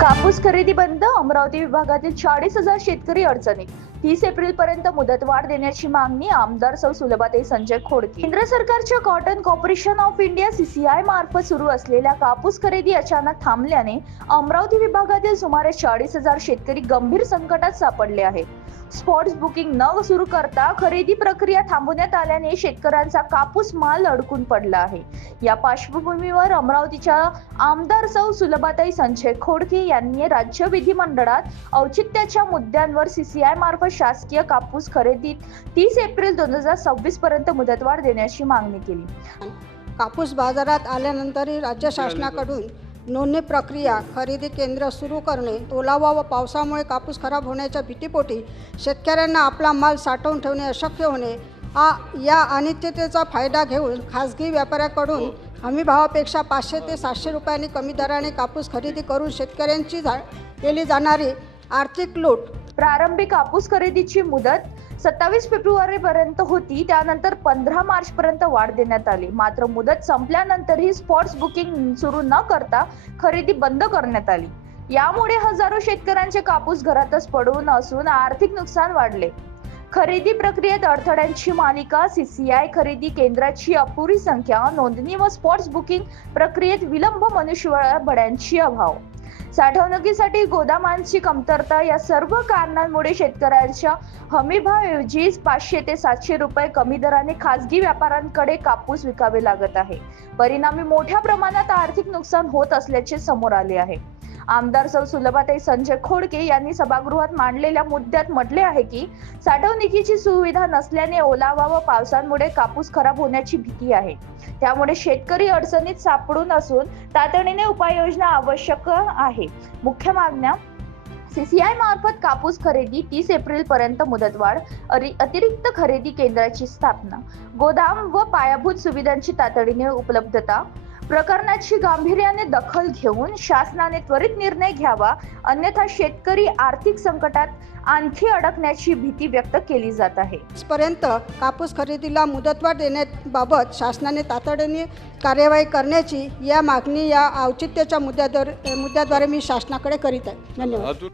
कापूस खरेदी बंद. अमरावती विभागातील 40,000 शेतकरी अडचणीत. 30 एप्रिल पर्यंत मुदतवाढ देण्याची मागणी. आमदार सौ सुलभाताई संजय खोडके. केंद्र सरकारच्या cotton corporation of India CCI मार्फत सुरू असलेल्या कापूस खरेदी अचानक थांबल्याने अमरावती विभागातील सुमारे 40,000 शेतकरी गंभीर संकटात सापडले आहेत. स्पॉट बुकिंग न सुरू करता खरेदी प्रक्रिया थांबवण्यात आल्याने शेतकऱ्यांचा कापूस माल अडकून पडला आहे. या पार्श्वभूमीवर अमरावतीच्या आमदार सौ सुलभाताई संजय खोडके यांनी राज्य विधिमंडळात औचित्याच्या मुद्द्यांवर CCI मार्फत शासकीय कापूस खरेदीत 30 एप्रिल 2026 पर्यंत मुदतवाढ देण्याची मागणी केली. कापूस बाजारात आल्यानंतरही राज्य शासनाकडून नोंदणी प्रक्रिया, खरेदी केंद्र सुरू करणे, ओलावा व पावसामुळे कापूस खराब होण्याच्या भीतीपोटी शेतकऱ्यांना आपला माल साठवून ठेवणे अशक्य होणे या अनिश्चिततेचा फायदा घेऊन खासगी व्यापाऱ्याकडून हमी भावापेक्षा 500 ते 700 रुपयांनी कमी दराने कापूस खरेदी करून शेतकऱ्यांची केली जाणारी आर्थिक लूट. प्रारंभी कापूस खरेदीची मुदत 27 फेब्रुवारी पर्यंत होती. त्यानंतर 15 मार्च पर्यंत वाढ देण्यात आली. मात्र मुदत संपल्यानंतरही स्पॉट्स बुकिंग सुरू न करता खरेदी बंद करण्यात आली. यामुळे हजारो शेतकऱ्यांचे कापूस घरातच पडून असून आर्थिक नुकसान वाढले. खरेदी प्रक्रियेत अडथळ्यांची मालिका. CCI खरेदी केंद्राची अपुरी संख्या, नोंदणी व स्पॉट्स बुकिंग प्रक्रियेत विलंब, मनुष्यबळाची अभाव, साठवणुकीसाठी गोदामांची कमतरता या सर्व कारणांमुळे शेतकऱ्यांच्या हमीभावाऐवजी 500 ते 700 रुपये कमी दराने खासगी व्यापाऱ्यांकडे कापूस विकावे लागत आहे. परिणामी मोठ्या प्रमाणात आर्थिक नुकसान होत असल्याचे समोर आले आहे. आमदार सौ सुलभाताई संजय खोडके यांनी सभागृहात मांडलेल्या मुद्द्यात म्हटले आहे की साठवणुकीची सुविधा नसल्याने ओलावा व पावसामुळे कापूस खराब होण्याची भीती आहे. त्यामुळे शेतकरी अडचणीत सापडून असून तातडीने उपाययोजना आवश्यक आहे. मुख्य मागण्या: CCI मार्फत कापूस खरेदी 30 एप्रिल पर्यंत मुदतवाढ, अतिरिक्त खरेदी केंद्राची स्थापना, गोदाम व पायाभूत सुविधांची तातडीने उपलब्धता, प्रकरणाची गांभीर्याने दखल घेऊन शासनाने त्वरित निर्णय घ्यावा, अन्यथा शेतकरी आर्थिक संकटात आणखी अडकण्याची भीती व्यक्त केली जात आहे. पर्यंत कापूस खरेदीला मुदतवाढ देण्याबाबत शासनाने तातडीने कार्यवाही करण्याची या मागणी या औचित्याच्या मुद्द्याद्वारे मी शासनाकडे करीत आहे. धन्यवाद.